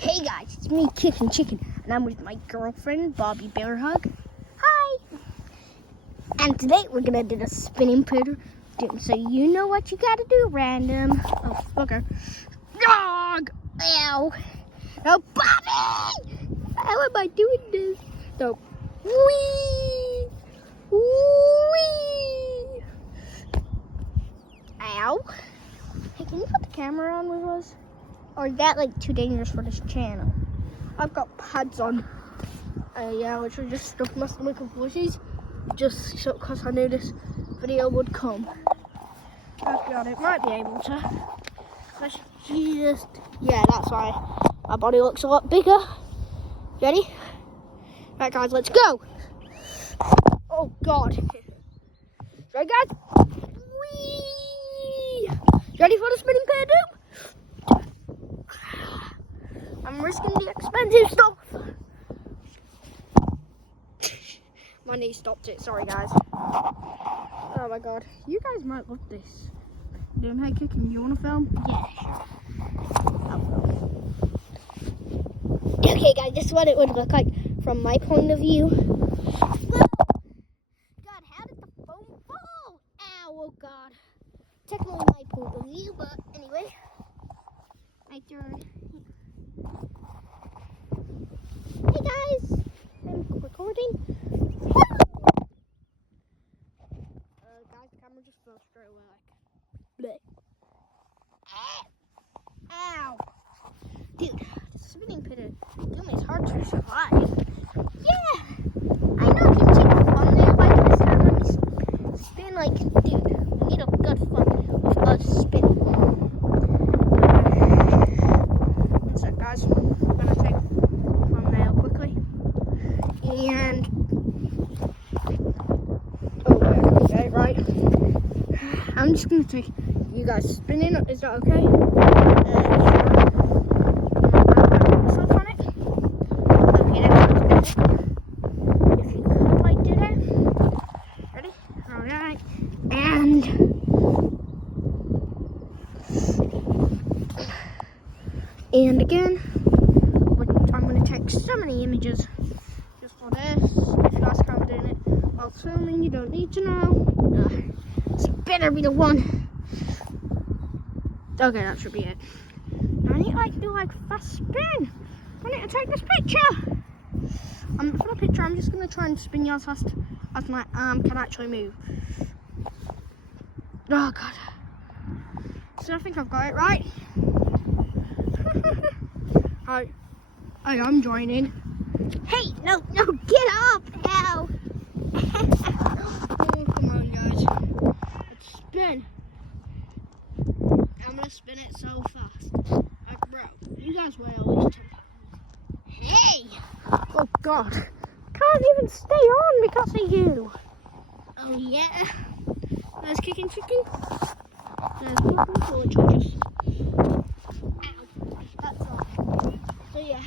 Hey guys, it's me, Kickin, and I'm with my girlfriend, Boby bearhug. Hi! And today we're gonna do the spinning pitter. So you know what you gotta do, random. Oh, fucker. Dog! Ow! Oh, Boby! How am I doing this? So, wee! Wee! Ow! Hey, can you put the camera on with us? Or is that like too dangerous for this channel? I've got pads on. Yeah, which are just stuff my stomach and voices. Just so, because I knew this video would come. I've got it, might be able to. Let's just, yeah, that's why my body looks a lot bigger. Ready? Right guys, let's go. Oh God. Ready guys? Whee! Ready for the spinning pair doom? I'm risking the expensive stuff. My knee stopped it, sorry guys. Oh my God, you guys might love this. Hey Kickin, you wanna film? Yeah, sure. I'll film. Okay guys, this is what it would look like from my point of view. Whoa! God, how did the foam fall? Ow, oh God. Technically my point of view, but anyway. My turn. Hey guys, I'm recording. Guys, the camera just fell straight away like bleh. Ow! Dude, the spinning pit doom is hard to survive. Yeah! I know, can you check the thumbnail by this time? Let me spin like, dude, we need a good fun with us spinning. One sec, guys. I'm gonna take the thumbnail quickly. And okay, right. I'm just gonna take you guys spinning. Is that okay? Sure. Myself on it. Okay, that's good. If you could like do that. Ready? Alright. And again, I'm gonna take so many images just for this. If you guys can't do it while filming, you don't need to know. This better be the one. Okay, that should be it. Now I need to do fast spin. I need to take this picture. For the picture, I'm just gonna try and spin you as fast as my arm can actually move. Oh God. So I think I've got it right. Hi, I'm joining. Hey, no, get up! Ow! Oh, come on, guys. Let's spin. I'm gonna spin it so fast. Like, bro, you guys weigh at least 10 pounds. Hey! Oh, God. Can't even stay on because of you. Oh, yeah. There's Kickin. There's Boby, which will just... Ow. That's all. So, yeah.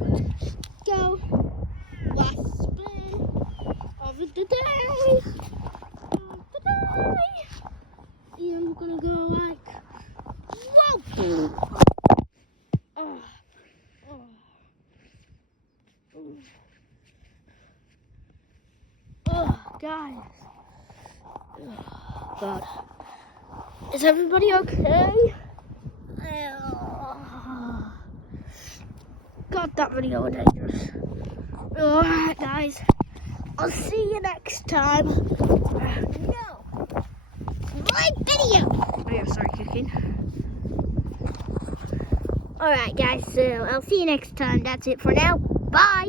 Let's go. Last spin of the day. And I'm gonna go like, whoa! Guys. Oh, God. Is everybody okay? God, that video was dangerous. Alright, guys. I'll see you next time. No. My video. Oh yeah, sorry, Kickin. Alright guys, so I'll see you next time. That's it for now. Bye.